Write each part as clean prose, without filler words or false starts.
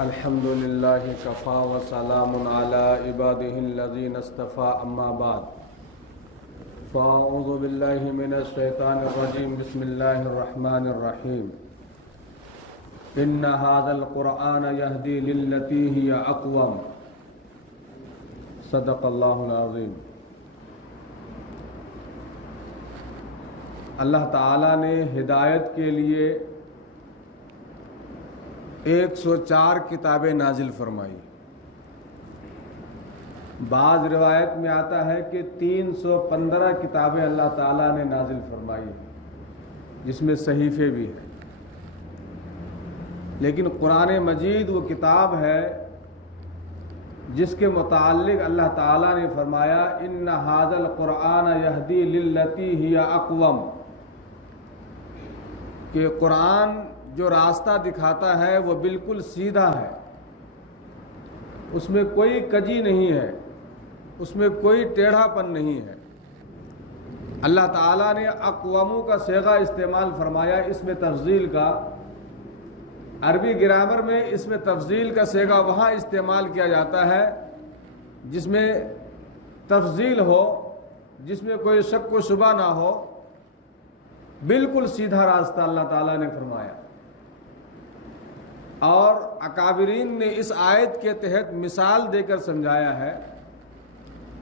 الحمد للہ کفا وسلام علی عباده الذین اصطفى اما بعد فاعوذ باللہ من الشیطان الرجیم بسم اللہ الرحمن الرحیم ان هذا القرآن یہدی للتی ہی اقوم صدق اللہ العظیم۔ اللہ تعالیٰ نے ہدایت کے لیے 104 کتابیں نازل فرمائی۔ بعض روایت میں آتا ہے کہ 315 کتابیں اللہ تعالیٰ نے نازل فرمائی، جس میں صحیفے بھی ہیں، لیکن قرآن مجید وہ کتاب ہے جس کے متعلق اللہ تعالیٰ نے فرمایا ان ھذا القرآن یہدی للتی ہی اقوم، کہ قرآن جو راستہ دکھاتا ہے وہ بالکل سیدھا ہے، اس میں کوئی کجی نہیں ہے، اس میں کوئی ٹیڑھا پن نہیں ہے۔ اللہ تعالیٰ نے اقواموں کا صیغہ استعمال فرمایا اس میں تفضیل کا۔ عربی گرامر میں اس میں تفضیل کا صیغہ وہاں استعمال کیا جاتا ہے جس میں تفضیل ہو، جس میں کوئی شک و شبہ نہ ہو، بالکل سیدھا راستہ اللہ تعالیٰ نے فرمایا۔ اور اکابرین نے اس آیت کے تحت مثال دے کر سمجھایا ہے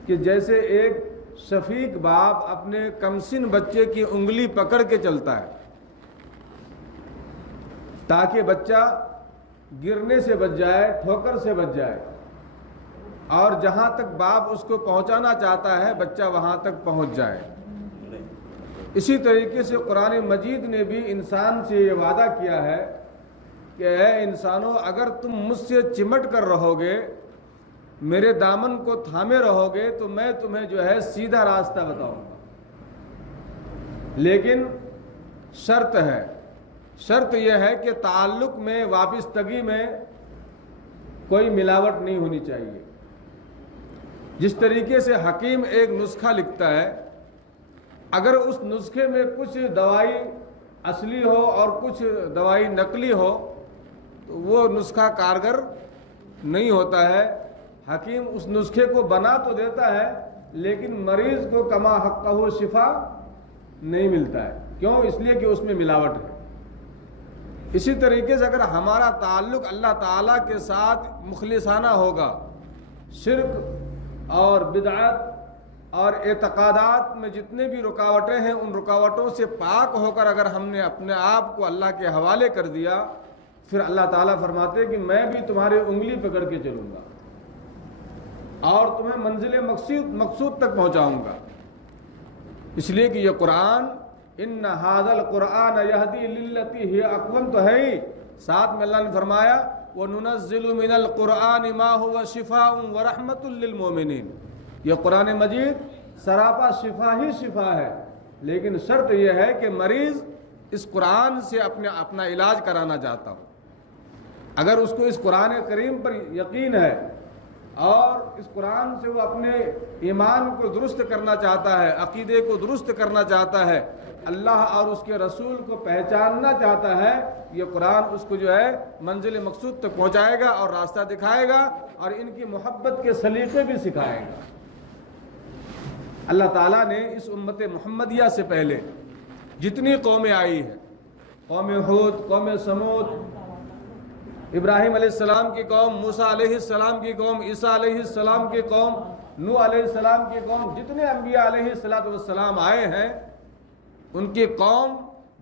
کہ جیسے ایک شفیق باپ اپنے کمسن بچے کی انگلی پکڑ کے چلتا ہے تاکہ بچہ گرنے سے بچ جائے، ٹھوکر سے بچ جائے، اور جہاں تک باپ اس کو پہنچانا چاہتا ہے بچہ وہاں تک پہنچ جائے۔ اسی طریقے سے قرآن مجید نے بھی انسان سے یہ وعدہ کیا ہے کہ اے انسانوں، اگر تم مجھ سے چمٹ کر رہو گے، میرے دامن کو تھامے رہو گے، تو میں تمہیں جو ہے سیدھا راستہ بتاؤں گا۔ لیکن شرط ہے، شرط یہ ہے کہ تعلق میں، وابستگی میں کوئی ملاوٹ نہیں ہونی چاہیے۔ جس طریقے سے حکیم ایک نسخہ لکھتا ہے، اگر اس نسخے میں کچھ دوائی اصلی ہو اور کچھ دوائی نقلی ہو تو وہ نسخہ کارگر نہیں ہوتا ہے۔ حکیم اس نسخے کو بنا تو دیتا ہے لیکن مریض کو کما حقہ شفا نہیں ملتا ہے۔ کیوں؟ اس لیے کہ اس میں ملاوٹ ہے۔ اسی طریقے سے اگر ہمارا تعلق اللہ تعالیٰ کے ساتھ مخلصانہ ہوگا، شرک اور بدعت اور اعتقادات میں جتنے بھی رکاوٹیں ہیں ان رکاوٹوں سے پاک ہو کر اگر ہم نے اپنے آپ کو اللہ کے حوالے کر دیا، پھر اللہ تعالیٰ فرماتے کہ میں بھی تمہاری انگلی پکڑ کے چلوں گا اور تمہیں منزل مقصود تک پہنچاؤں گا۔ اس لیے کہ یہ قرآن ان ھذا القرآن یہدی للتی ہی اقوم تو ہے ہی، ساتھ میں اللہ نے فرمایا وَنُنَزِّلُ مِنَ الْقُرْآنِ مَا هُوَ شِفَاءٌ وَرَحْمَةٌ لِّلْمُؤْمِنِينَ۔ یہ قرآن مجید سراپا شفا ہی شفا ہے، لیکن شرط یہ ہے کہ مریض اس قرآن سے اپنا علاج کرانا چاہتا ہو۔ اگر اس کو اس قرآن کریم پر یقین ہے اور اس قرآن سے وہ اپنے ایمان کو درست کرنا چاہتا ہے، عقیدے کو درست کرنا چاہتا ہے، اللہ اور اس کے رسول کو پہچاننا چاہتا ہے، یہ قرآن اس کو جو ہے منزل مقصود تک پہنچائے گا اور راستہ دکھائے گا اور ان کی محبت کے سلیقے بھی سکھائے گا۔ اللہ تعالیٰ نے اس امت محمدیہ سے پہلے جتنی قومیں آئی ہیں، قوم ہود، قوم سمود، ابراہیم علیہ السلام کی قوم، موسیٰ علیہ السلام کی قوم، عیسیٰ علیہ السلام کی قوم، نوح علیہ السلام کی قوم، جتنے انبیاء علیہ السلام آئے ہیں، ان کی قوم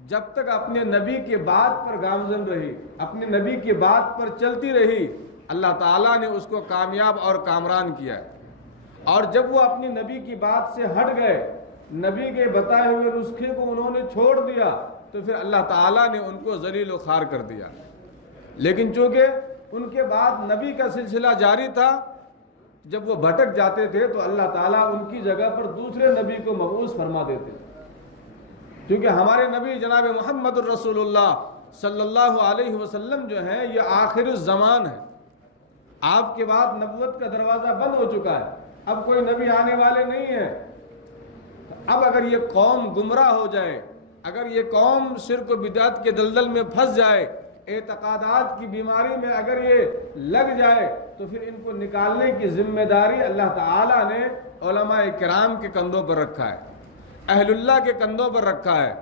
جب تک اپنے نبی کی بات پر گامزن رہی، اپنے نبی کی بات پر چلتی رہی، اللہ تعالیٰ نے اس کو کامیاب اور کامران کیا ہے۔ اور جب وہ اپنی نبی کی بات سے ہٹ گئے، نبی کے بتائے ہوئے نسخے کو انہوں نے چھوڑ دیا، تو پھر اللہ تعالیٰ نے ان کو ذلیل و خوار کر دیا۔ لیکن چونکہ ان کے بعد نبی کا سلسلہ جاری تھا، جب وہ بھٹک جاتے تھے تو اللہ تعالیٰ ان کی جگہ پر دوسرے نبی کو مبعوث فرما دیتے تھے۔ کیونکہ ہمارے نبی جناب محمد الرسول اللہ صلی اللہ علیہ وسلم جو ہیں یہ آخر الزمان ہے۔ آپ کے بعد نبوت کا دروازہ بند ہو چکا ہے، اب کوئی نبی آنے والے نہیں ہیں۔ اب اگر یہ قوم گمراہ ہو جائے، اگر یہ قوم شرک و بدعت کے دلدل میں پھنس جائے، اعتقادات کی بیماری میں اگر یہ لگ جائے تو پھر ان کو نکالنے کی ذمہ داری اللہ تعالیٰ نے علماء کرام کے کندھوں پر رکھا ہے، اہل اللہ کے کندھوں پر رکھا ہے،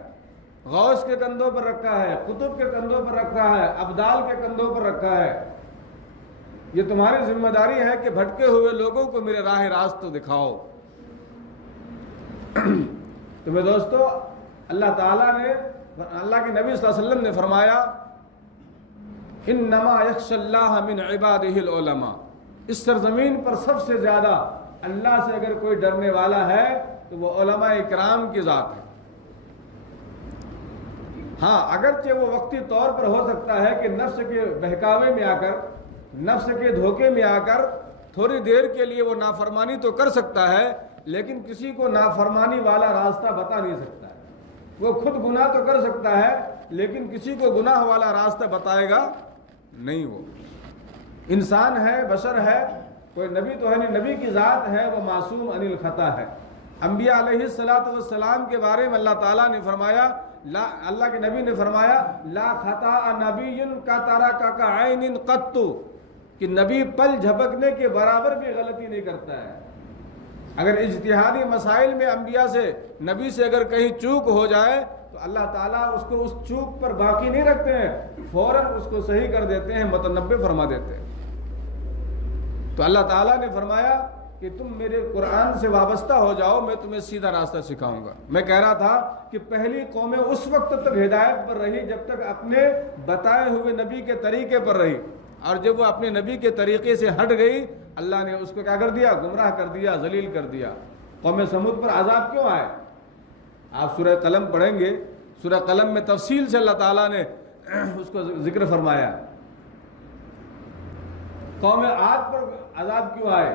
غوث کے کندھوں پر رکھا ہے، قطب کے کندھوں پر رکھا ہے، ابدال کے کندھوں پر رکھا ہے۔ یہ تمہاری ذمہ داری ہے کہ بھٹکے ہوئے لوگوں کو میرے راہ راست دکھاؤ۔ تو میرے دوستو، اللہ تعالیٰ نے، اللہ کے نبی صلی اللہ علیہ وسلم نے فرمایا انما یخشی اللہ من عبادہ العلماء، اس سرزمین پر سب سے زیادہ اللہ سے اگر کوئی ڈرنے والا ہے تو وہ علماء کرام کی ذات ہے۔ ہاں، اگرچہ وہ وقتی طور پر ہو سکتا ہے کہ نفس کے بہکاوے میں آ کر، نفس کے دھوکے میں آ کر تھوڑی دیر کے لیے وہ نافرمانی تو کر سکتا ہے، لیکن کسی کو نافرمانی والا راستہ بتا نہیں سکتا ہے۔ وہ خود گناہ تو کر سکتا ہے لیکن کسی کو گناہ والا راستہ بتائے گا نہیں۔ وہ انسان ہے، بشر ہے، کوئی نبی تو ہے نہیں، نبی کی ذات ہے، وہ معصوم عن الخطا ہے۔ انبیاء علیہ السلام کے بارے میں اللہ تعالیٰ نے فرمایا، اللہ کے نبی نے فرمایا لا خطا نبی کا ترک کعین قط، کہ نبی پل جھپکنے کے برابر بھی غلطی نہیں کرتا ہے۔ اگر اجتہادی مسائل میں انبیاء سے، نبی سے اگر کہیں چوک ہو جائے تو اللہ تعالیٰ اس کو اس چوک پر باقی نہیں رکھتے ہیں، فوراً اس کو صحیح کر دیتے ہیں، متنبع فرما دیتے ہیں۔ تو اللہ تعالیٰ نے فرمایا کہ تم میرے قرآن سے وابستہ ہو جاؤ، میں تمہیں سیدھا راستہ سکھاؤں گا۔ میں کہہ رہا تھا کہ پہلی قومیں اس وقت تک ہدایت پر رہی جب تک اپنے بتائے ہوئے نبی کے طریقے پر رہی، اور جب وہ اپنے نبی کے طریقے سے ہٹ گئی، اللہ نے اس کو کیا کر دیا؟ گمراہ کر دیا، ذلیل کر دیا۔ قوم سمود پر عذاب کیوں آئے؟ آپ سورہ قلم پڑھیں گے، سورہ قلم میں تفصیل سے اللہ تعالیٰ نے اس کو ذکر فرمایا۔ قوم عاد پر عذاب کیوں آئے؟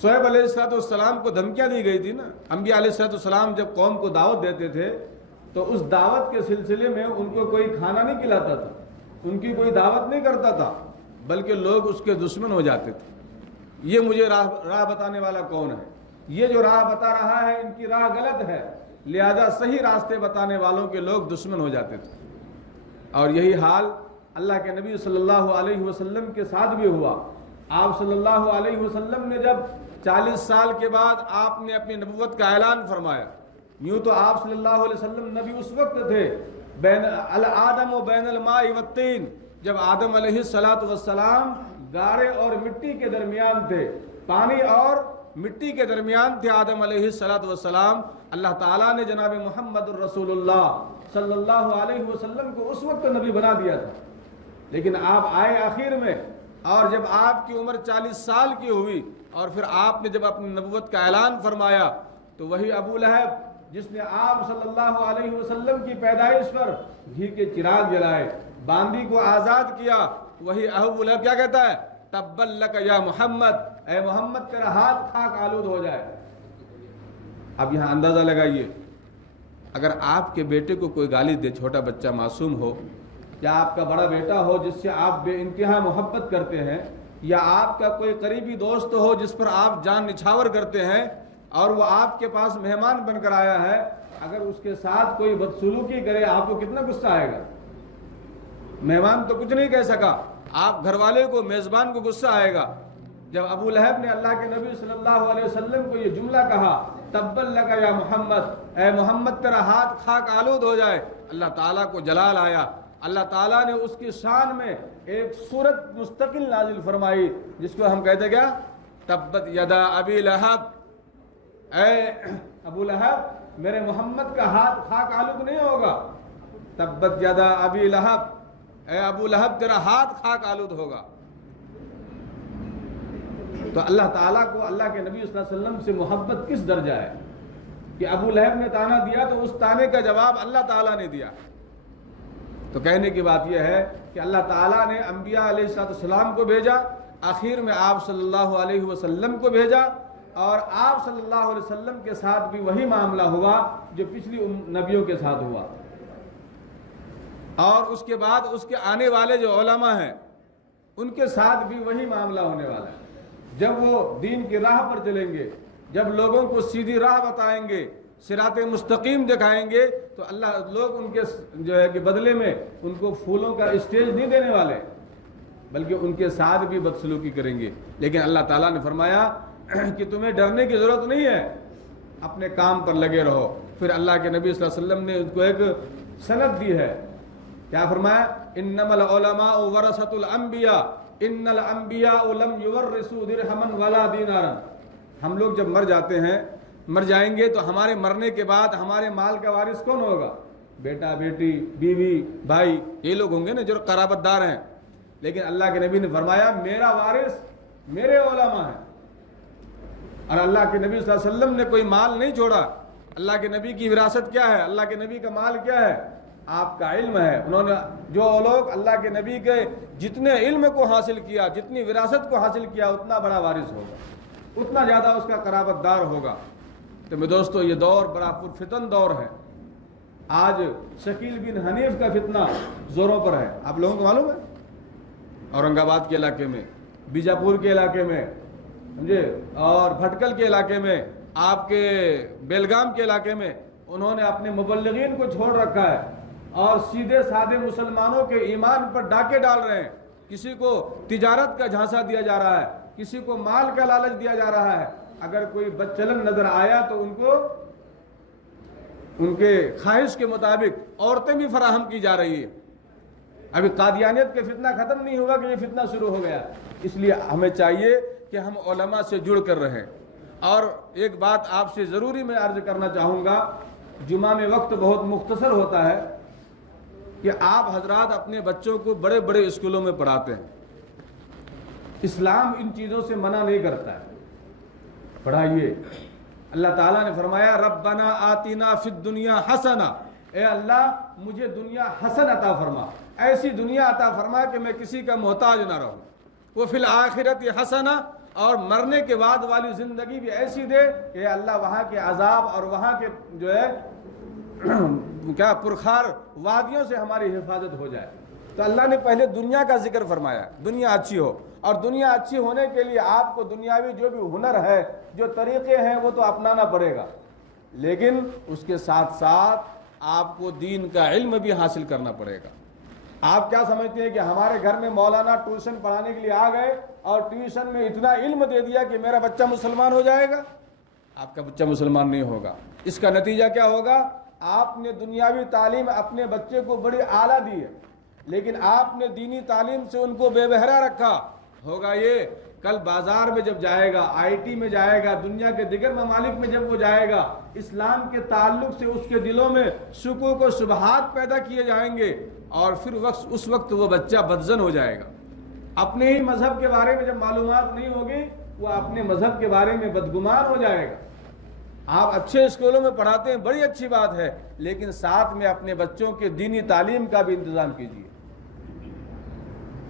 شعیب علیہ السلام کو دھمکیاں دی گئی تھی نا۔ انبیاء علیہ السلام جب قوم کو دعوت دیتے تھے تو اس دعوت کے سلسلے میں ان کو کوئی کھانا نہیں کھلاتا تھا، ان کی کوئی دعوت نہیں کرتا تھا، بلکہ لوگ اس کے دشمن ہو جاتے تھے۔ یہ مجھے راہ بتانے والا کون ہے؟ یہ جو راہ بتا رہا ہے ان کی راہ غلط ہے، لہذا صحیح راستے بتانے والوں کے لوگ دشمن ہو جاتے تھے۔ اور یہی حال اللہ کے نبی صلی اللہ علیہ وسلم کے ساتھ بھی ہوا۔ آپ صلی اللہ علیہ وسلم نے جب 40 سال کے بعد آپ نے اپنی نبوت کا اعلان فرمایا، یوں تو آپ صلی اللہ علیہ وسلم نبی اس وقت تھے بین الآدم و بین الماء والطین، جب آدم علیہ السلام گارے اور مٹی کے درمیان تھے، پانی اور مٹی کے درمیان تھے آدم علیہ السلام۔ اللہ تعالیٰ نے جناب محمد الرسول اللہ صلی اللہ علیہ وسلم کو اس وقت نبی بنا دیا تھا، لیکن آپ آئے آخر میں، اور جب آپ کی عمر 40 سال کی ہوئی اور پھر آپ نے جب اپنی نبوت کا اعلان فرمایا تو وہی ابو لہب جس نے آپ صلی اللہ علیہ وسلم کی پیدائش پر گھی کے چراغ جلائے، باندی کو آزاد کیا، وہی ابو لہب کیا کہتا ہے؟ تبا لک یا محمد، اے محمد تیرا ہاتھ خاک آلود ہو جائے۔ اب یہاں اندازہ لگائیے، اگر آپ کے بیٹے کو کوئی گالی دے، چھوٹا بچہ معصوم ہو، یا آپ کا بڑا بیٹا ہو جس سے آپ بے انتہا محبت کرتے ہیں، یا آپ کا کوئی قریبی دوست ہو جس پر آپ جان نچھاور کرتے ہیں، اور وہ آپ کے پاس مہمان بن کر آیا ہے، اگر اس کے ساتھ کوئی بدسلوکی کرے آپ کو کتنا غصہ آئے گا؟ مہمان تو کچھ نہیں کہہ سکا، آپ گھر والے کو، میزبان کو غصہ آئے گا۔ جب ابو لہب نے اللہ کے نبی صلی اللہ علیہ وسلم کو یہ جملہ کہا، تبا لک یا محمد، اے محمد تیرا ہاتھ خاک آلود ہو جائے، اللہ تعالیٰ کو جلال آیا۔ اللہ تعالیٰ نے اس کی شان میں ایک سورت مستقل نازل فرمائی جس کو ہم کہتے کیا؟ تبت یدا ابی لہب، اے ابو لہب میرے محمد کا ہاتھ خاک آلود نہیں ہوگا، تبت یدا ابی لہب، اے ابو لہب تیرا ہاتھ خاک آلود ہوگا۔ تو اللہ تعالیٰ کو اللہ کے نبی صلی اللہ علیہ وسلم سے محبت کس درجہ ہے کہ ابو لہب نے تانا دیا تو اس تانے کا جواب اللہ تعالیٰ نے دیا۔ تو کہنے کی بات یہ ہے کہ اللہ تعالیٰ نے انبیاء علیہ السلام کو بھیجا، آخر میں آپ صلی اللہ علیہ وسلم کو بھیجا، اور آپ صلی اللہ علیہ وسلم کے ساتھ بھی وہی معاملہ ہوا جو پچھلی نبیوں کے ساتھ ہوا، اور اس کے بعد اس کے آنے والے جو علماء ہیں ان کے ساتھ بھی وہی معاملہ ہونے والا ہے۔ جب وہ دین کی راہ پر چلیں گے، جب لوگوں کو سیدھی راہ بتائیں گے، صراط مستقیم دکھائیں گے تو اللہ لوگ ان کے جو ہے کہ بدلے میں ان کو پھولوں کا اسٹیج نہیں دینے والے، بلکہ ان کے ساتھ بھی بدسلوکی کریں گے۔ لیکن اللہ تعالیٰ نے فرمایا کہ تمہیں ڈرنے کی ضرورت نہیں ہے، اپنے کام پر لگے رہو۔ پھر اللہ کے نبی صلی اللہ علیہ وسلم نے ان کو ایک سند دی ہے، کیا فرمایا؟ انما العلماء ورثۃ الانبیاء ان الانبیاء لم یورثوا درہما ولا دینارا۔ ہم لوگ جب مر جائیں گے تو ہمارے مرنے کے بعد ہمارے مال کا وارث کون ہوگا؟ بیٹا، بیٹی، بیوی، بھائی، یہ لوگ ہوں گے نا جو قرابت دار ہیں۔ لیکن اللہ کے نبی نے فرمایا میرا وارث میرے علماء ہیں۔ اور اللہ کے نبی صلی اللہ علیہ وسلم نے کوئی مال نہیں چھوڑا۔ اللہ کے نبی کی وراثت کیا ہے؟ اللہ کے نبی کا مال کیا ہے؟ آپ کا علم ہے۔ انہوں نے جو لوگ اللہ کے نبی کے جتنے علم کو حاصل کیا، جتنی وراثت کو حاصل کیا، اتنا بڑا وارث ہوگا، اتنا زیادہ اس کا قرابت دار ہوگا۔ تو میرے دوستو، یہ دور بڑا پرفتن دور ہے۔ آج شکیل بن حنیف کا فتنہ زوروں پر ہے، آپ لوگوں کو معلوم ہے؟ اورنگ آباد کے علاقے میں، بیجاپور کے علاقے میں، سمجھے، اور بھٹکل کے علاقے میں، آپ کے بیلگام کے علاقے میں انہوں نے اپنے مبلغین کو چھوڑ رکھا ہے اور سیدھے سادے مسلمانوں کے ایمان پر ڈاکے ڈال رہے ہیں۔ کسی کو تجارت کا جھانسا دیا جا رہا ہے، کسی کو مال کا لالچ دیا جا رہا ہے۔ اگر کوئی بدچلن نظر آیا تو ان کو ان کے خواہش کے مطابق عورتیں بھی فراہم کی جا رہی ہے۔ ابھی قادیانیت کا فتنہ ختم نہیں ہوا کہ یہ فتنہ شروع ہو گیا۔ اس لیے ہمیں چاہیے کہ ہم علماء سے جڑ کر رہیں۔ اور ایک بات آپ سے ضروری میں عرض کرنا چاہوں گا، جمعہ میں وقت بہت مختصر ہوتا ہے کہ آپ حضرات اپنے بچوں کو بڑے بڑے اسکولوں میں پڑھاتے ہیں۔ اسلام ان چیزوں سے منع نہیں کرتا ہے، پڑھائیے۔ اللہ تعالیٰ نے فرمایا ربنا آتنا فی الدنیا حسنہ، اے اللہ مجھے دنیا حسن عطا فرما، ایسی دنیا عطا فرما کہ میں کسی کا محتاج نہ رہوں۔ وہ فی الآخرت حسنہ، اور مرنے کے بعد والی زندگی بھی ایسی دے کہ اے اللہ وہاں کے عذاب اور وہاں کے جو ہے کیا پرخار وادیوں سے ہماری حفاظت ہو جائے۔ تو اللہ نے پہلے دنیا کا ذکر فرمایا، دنیا اچھی ہو، اور دنیا اچھی ہونے کے لیے آپ کو دنیاوی جو بھی ہنر ہے، جو طریقے ہیں، وہ تو اپنانا پڑے گا، لیکن اس کے ساتھ ساتھ آپ کو دین کا علم بھی حاصل کرنا پڑے گا۔ آپ کیا سمجھتے ہیں کہ ہمارے گھر میں مولانا ٹیوشن پڑھانے کے لیے آ گئے اور ٹیوشن میں اتنا علم دے دیا کہ میرا بچہ مسلمان ہو جائے گا؟ آپ کا بچہ مسلمان نہیں ہوگا۔ اس کا نتیجہ کیا ہوگا؟ آپ نے دنیاوی تعلیم اپنے بچے کو بڑی اعلیٰ دی ہے، لیکن آپ نے دینی تعلیم سے ان کو بے بہرا رکھا۔ ہوگا یہ کل بازار میں جب جائے گا، آئی ٹی میں جائے گا، دنیا کے دیگر ممالک میں جب وہ جائے گا، اسلام کے تعلق سے اس کے دلوں میں شکوک و شبہات پیدا کیے جائیں گے، اور پھر اس وقت وہ بچہ بدظن ہو جائے گا۔ اپنے ہی مذہب کے بارے میں جب معلومات نہیں ہوگی، وہ اپنے مذہب کے بارے میں بدگمان ہو جائے گا۔ آپ اچھے اسکولوں میں پڑھاتے ہیں، بڑی اچھی بات ہے، لیکن ساتھ میں اپنے بچوں کے دینی تعلیم کا بھی انتظام کیجیے۔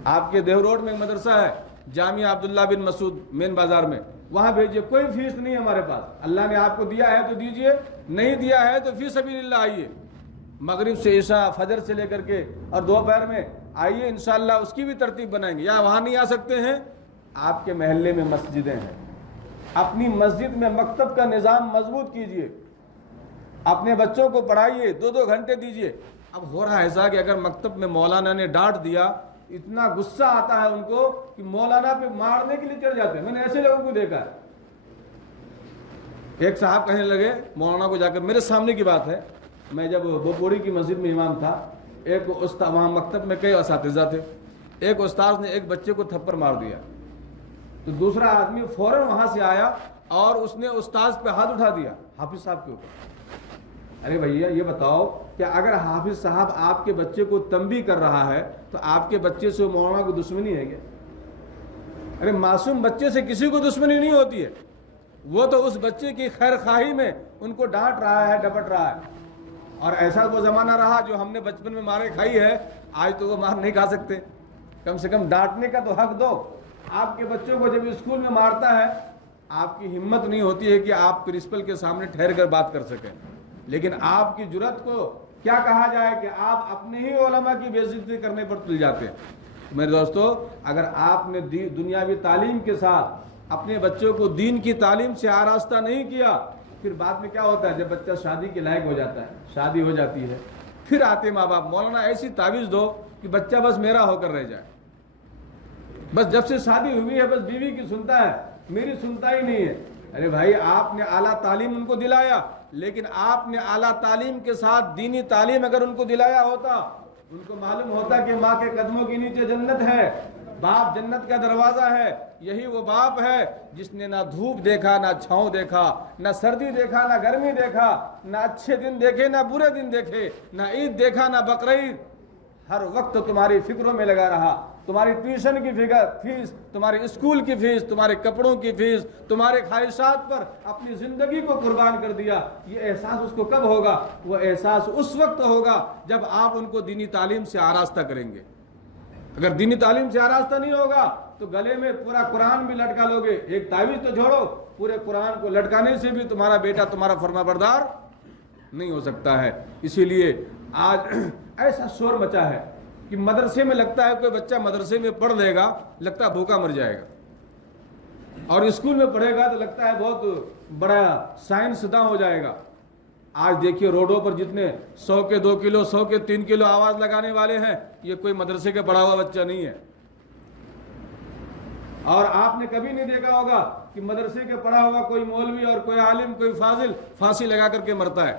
آپ کے دیو روڈ میں ایک مدرسہ ہے، جامعہ عبداللہ بن مسعود، مین بازار میں، وہاں بھیجیے، کوئی فیس نہیں ہے ہمارے پاس۔ اللہ نے آپ کو دیا ہے تو دیجیے، نہیں دیا ہے تو فی سبیل اللہ آئیے، مغرب سے عشاء، فجر سے لے کر کے اور دوپہر میں آئیے، انشاءاللہ اس کی بھی ترتیب بنائیں گے۔ یا وہاں نہیں آ سکتے ہیں، آپ کے محلے میں مسجدیں ہیں، اپنی مسجد میں مکتب کا نظام مضبوط کیجیے، اپنے بچوں کو پڑھائیے، 2 گھنٹے دیجیے۔ اب ہو رہا ہے ایسا کہ اگر مکتب میں مولانا نے ڈانٹ دیا، اتنا غصہ آتا ہے ان کو کہ مولانا پہ مارنے کے لیے چڑھ جاتے ہیں۔ میں نے ایسے لوگوں کو دیکھا ہے۔ ایک صاحب کہنے لگے مولانا کو جا کر، میرے سامنے کی بات ہے، میں جب بوپوری کی مسجد میں امام تھا، ایک استاد، وہاں مکتب میں کئی اساتذہ تھے، ایک استاد نے ایک بچے کو تھپڑ مار دیا، تو دوسرا آدمی فوراً وہاں سے آیا اور اس نے استاد پہ ہاتھ اٹھا دیا، حافظ صاحب کے اوپر۔ ارے بھیا یہ بتاؤ کہ اگر حافظ صاحب آپ کے بچے کو تنبیہ کر رہا ہے تو آپ کے بچے سے مولانا کو دشمنی ہے کیا؟ ارے معصوم بچے سے کسی کو دشمنی نہیں ہوتی ہے، وہ تو اس بچے کی خیر خواہی میں ان کو ڈانٹ رہا ہے، ڈپٹ رہا ہے۔ اور ایسا وہ زمانہ رہا جو ہم نے بچپن میں مارے کھائی ہے، آج تو وہ مار نہیں کھا سکتے، کم سے کم ڈانٹنے کا تو حق دو۔ آپ کے بچوں کو جب اسکول میں مارتا ہے، آپ کی ہمت نہیں ہوتی ہے کہ آپ پرنسپل کے سامنے ٹھہر کر بات کر سکیں، لیکن آپ کی جرأت کو کیا کہا جائے کہ آپ اپنے ہی علماء کی بے عزتی کرنے پر تل جاتے ہیں۔ میرے دوستو، اگر آپ نے دنیاوی تعلیم کے ساتھ اپنے بچوں کو دین کی تعلیم سے آراستہ نہیں کیا پھر بعد میں کیا ہوتا ہے، جب بچہ شادی کے لائق ہو جاتا ہے، شادی ہو جاتی ہے، پھر آتے ماں باپ، مولانا ایسی تعویذ دو کہ بچہ بس میرا ہو کر رہ جائے، بس جب سے شادی ہوئی ہے بس بیوی کی سنتا ہے، میری سنتا ہی نہیں ہے۔ ارے بھائی، آپ نے اعلیٰ تعلیم ان کو دلایا، لیکن آپ نے اعلیٰ تعلیم کے ساتھ دینی تعلیم اگر ان کو دلایا ہوتا، ان کو معلوم ہوتا کہ ماں کے قدموں کے نیچے جنت ہے، باپ جنت کا دروازہ ہے، یہی وہ باپ ہے جس نے نہ دھوپ دیکھا، نہ چھاؤں دیکھا، نہ سردی دیکھا، نہ گرمی دیکھا، نہ اچھے دن دیکھے، نہ برے دن دیکھے، نہ عید دیکھا، نہ بقرعید، ہر وقت تمہاری فکروں میں لگا رہا، تمہاری ٹیوشن کی فیس، تمہارے اسکول کی فیس، تمہارے کپڑوں کی فیس، تمہارے خواہشات پر اپنی زندگی کو قربان کر دیا۔ یہ احساس اس کو کب ہوگا؟ وہ احساس اس وقت ہوگا جب آپ ان کو دینی تعلیم سے آراستہ کریں گے۔ اگر دینی تعلیم سے آراستہ نہیں ہوگا تو گلے میں پورا قرآن بھی لٹکا لوگے، ایک تعویذ تو چھوڑو، پورے قرآن کو لٹکانے سے بھی تمہارا بیٹا تمہارا فرما بردار نہیں ہو سکتا ہے۔ اسی لیے آج ایسا شور مچا ہے کہ مدرسے میں لگتا ہے کوئی بچہ مدرسے میں پڑھ لے گا، لگتا ہے بھوکا مر جائے گا، اور اسکول میں پڑھے گا تو لگتا ہے بہت بڑا سائنسداں ہو جائے گا۔ آج دیکھیے روڈوں پر جتنے 100 کے 2 کلو 100 کے 3 کلو آواز لگانے والے ہیں، یہ کوئی مدرسے کے پڑھا ہوا بچہ نہیں ہے۔ اور آپ نے کبھی نہیں دیکھا ہوگا کہ مدرسے کے پڑھا ہوا کوئی مولوی اور کوئی عالم، کوئی فاضل پھانسی لگا کر کے مرتا ہے۔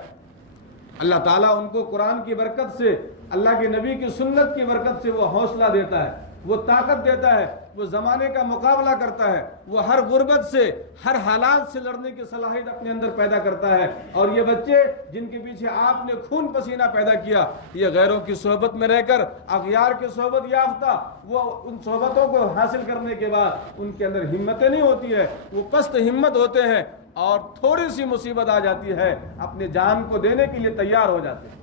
اللہ تعالیٰ ان کو قرآن کی برکت سے، اللہ کے نبی کی سنت کی برکت سے وہ حوصلہ دیتا ہے، وہ طاقت دیتا ہے، وہ زمانے کا مقابلہ کرتا ہے، وہ ہر غربت سے، ہر حالات سے لڑنے کی صلاحیت اپنے اندر پیدا کرتا ہے۔ اور یہ بچے جن کے پیچھے آپ نے خون پسینہ پیدا کیا، یہ غیروں کی صحبت میں رہ کر اغیار کی صحبت یافتہ، وہ ان صحبتوں کو حاصل کرنے کے بعد ان کے اندر ہمتیں نہیں ہوتی ہے، وہ پست ہمت ہوتے ہیں، اور تھوڑی سی مصیبت آ جاتی ہے اپنے جان کو دینے کے لیے تیار ہو جاتے ہیں۔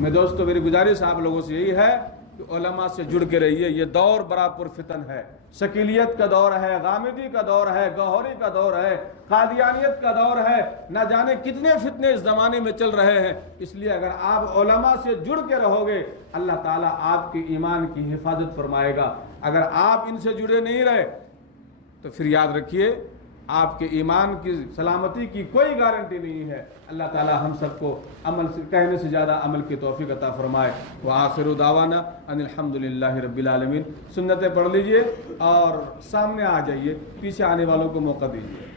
میں دوستو، میری گزارش آپ لوگوں سے یہی ہے کہ علماء سے جڑ کے رہیے۔ یہ دور بڑا پرفتن ہے، شکیلیت کا دور ہے، غامدی کا دور ہے، گوہری کا دور ہے، قادیانیت کا دور ہے، نہ جانے کتنے فتنے اس زمانے میں چل رہے ہیں۔ اس لیے اگر آپ علماء سے جڑ کے رہو گے، اللہ تعالیٰ آپ کے ایمان کی حفاظت فرمائے گا۔ اگر آپ ان سے جڑے نہیں رہے تو پھر یاد رکھیے آپ کے ایمان کی سلامتی کی کوئی گارنٹی نہیں ہے۔ اللہ تعالی ہم سب کو عمل سے، کہنے سے زیادہ عمل کی توفیق عطا فرمائے۔ وآخر دعوانا ان الحمدللہ رب العالمین۔ سنتیں پڑھ لیجئے اور سامنے آ جائیے، پیچھے آنے والوں کو موقع دیجیے۔